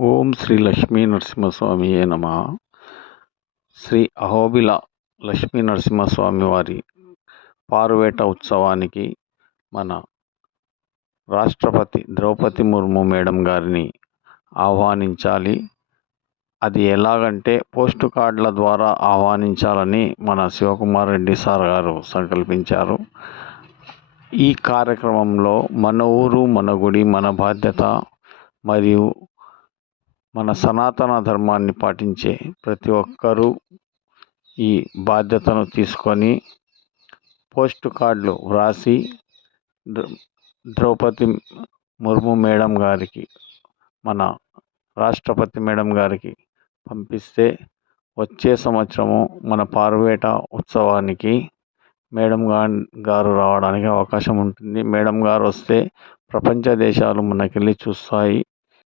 ఓం శ్రీ లక్ష్మీ నరసింహస్వామియే నమ. శ్రీ అహోబిల లక్ష్మీ నరసింహస్వామి వారి పారువేట ఉత్సవానికి మన రాష్ట్రపతి ద్రౌపది ముర్ము మేడం గారిని ఆహ్వానించాలి. అది ఎలాగంటే పోస్ట్ కార్డుల ద్వారా ఆహ్వానించాలని మన శివకుమార్ రెడ్డి సార్ గారు సంకల్పించారు. ఈ కార్యక్రమంలో మన ఊరు మన గుడి మన బాధ్యత మరియు మన సనాతన ధర్మాన్ని పాటించే ప్రతి ఒక్కరూ ఈ బాధ్యతను తీసుకొని పోస్ట్ కార్డులు వ్రాసి ద్ర- ద్రౌపది ముర్ము మేడం గారికి మన రాష్ట్రపతి మేడం గారికి పంపిస్తే వచ్చే సంవత్సరము మన పార్వేట ఉత్సవానికి మేడం గా- గారు రావడానికి అవకాశం ఉంటుంది. మేడం గారు వస్తే ప్రపంచ దేశాలు మనకెళ్ళి చూస్తాయి.